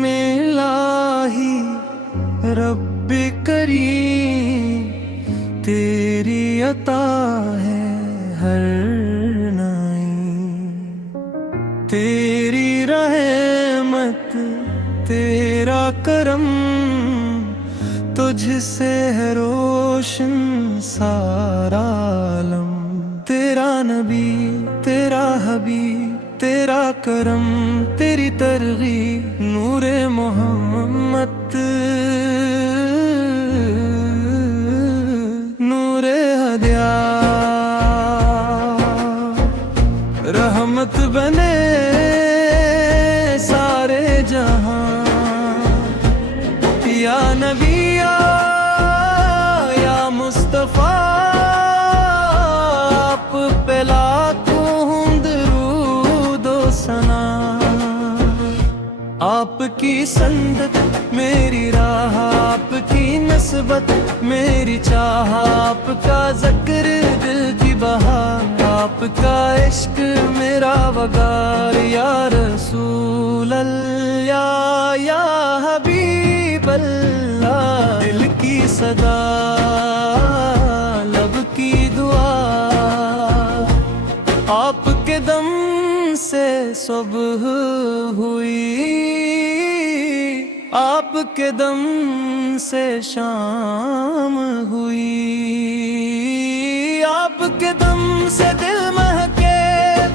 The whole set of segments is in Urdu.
میں الہی رب کریم تیری عطا ہے ہر نعیم، تیری رحمت تیرا کرم، تجھ سے ہے روشن سارا عالم، تیرا نبی تیرا حبیب تیرا کرم، تیری ترغیب نور محمد، نور ہدایت، رحمت بنے سارے جہاں، یا نبی یا مصطفیٰ، آپ پہ لاکھوں درود و ثنا، آپ کی سنت میری راہ، آپ کی نسبت میری چاہ، آپ کا ذکر دل کی بہار، آپ کا عشق میرا وقار، یا رسول اللہ یا حبیب اللہ، دل کی صدا لب کی دعا، آپ کے دم سے صبح ہوئی، آپ کے دم سے شام ہوئی، آپ کے دم سے دل مہکے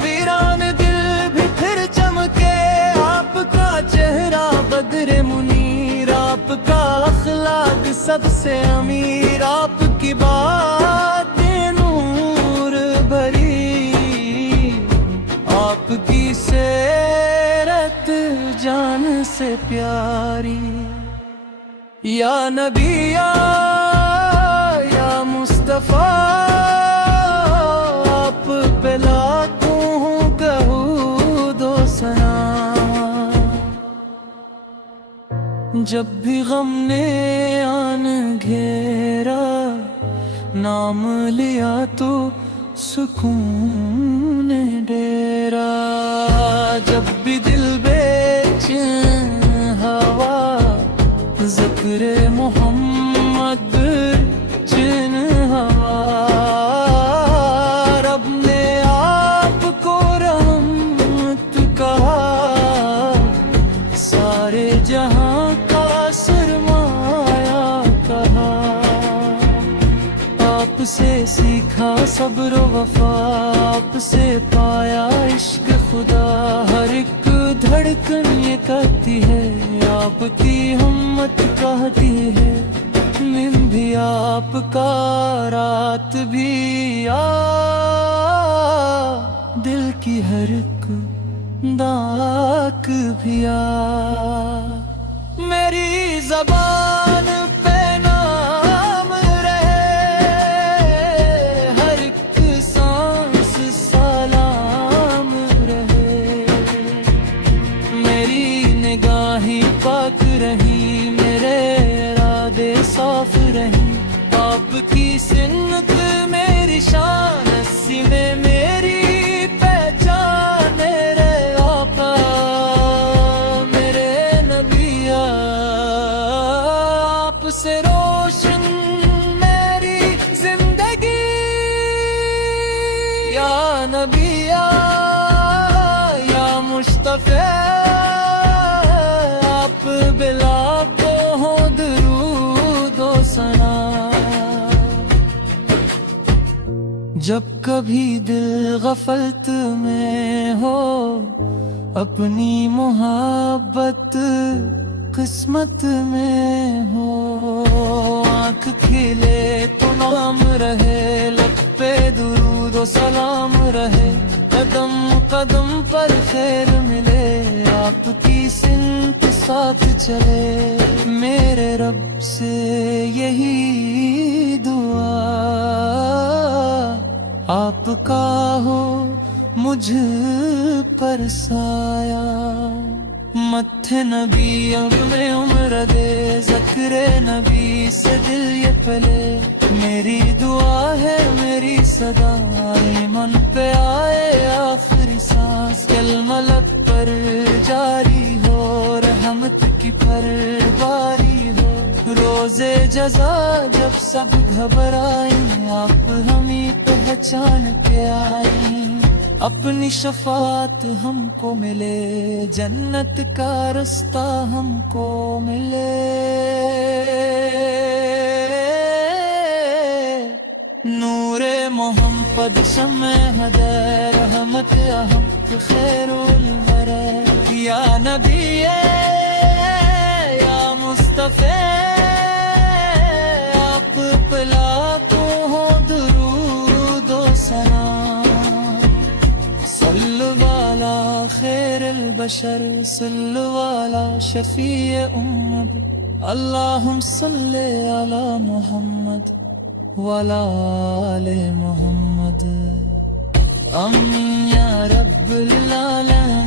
ویران دل بھی پھر چمکے، آپ کا چہرہ بدر منیر، آپ کا اخلاق سب سے امیر، آپ کی باتیں نور بھری، آپ کی سیرت جان سے پیاری، یا نبی یا مصطفیٰ، آپ پہ لاکھوں درود و ثنا، جب بھی غم نے آن گھیرا، نام لیا تو سکون ڈیرا، جب بھی دل بے چین ہوا، ذکر محمد چین ہوا، رب نے آپ کو رحمت کہا، سارے جہاں کا سرمایہ کہا، آپ سے سیکھا صبر و وفا، آپ سے پایا عشق خدا، ہر ایک دھڑکن یہ کہتی ہے آپ کی ہمت کہتی ہے، دن بھی آپ کا رات بھی دل کی ہر ایک داک بھی میری زبان پہ نام رہے، ہر ایک سانس سلام رہے، میری نگاہیں پاک رہی، میرے ارادے صاف رہی، آپ کی سنت میری شان، اسی میں میری پہچان، میرے آقا میرے نبی، آپ سے روشن میری زندگی، یا نبی یا مصطفیٰ، آپ بلا کو ہو درود و ثنا، جب کبھی دل غفلت میں ہو، اپنی محبت قسمت میں ہو، آنکھ کھلے تو نام رہے، لب پہ درود و سلام رہے، قدم قدم پر خیر ملے، آپ کی سمت ساتھ چلے، میرے رب سے یہی دعا، آپ کا ہو مجھ پر سایہ، متھے نبی اب میں عمر دے، ذکر نبی سے دل یہ پلے، میری دعا ہے میری صدا، ایمان پہ آئے آخری سانس، کلمہ لب پر جاری ہو، رحمت کی پرواری ہو، روزے جزا جب سب گھبرائیں، آپ ہمیں پہچان کے آئیں، اپنی شفاعت ہم کو ملے، جنت کا رستہ ہم کو ملے۔ نور محمد شمع ہدے رحمت احمد خیر الورى، یا نبی یا مصطفی، آپ پلا کو ہو درود و سلام، صلو علی خیر البشر، صلو علی شفیع امت، اللہم صلی علی محمد وعلی آل محمد، آمین یا رب العالمین۔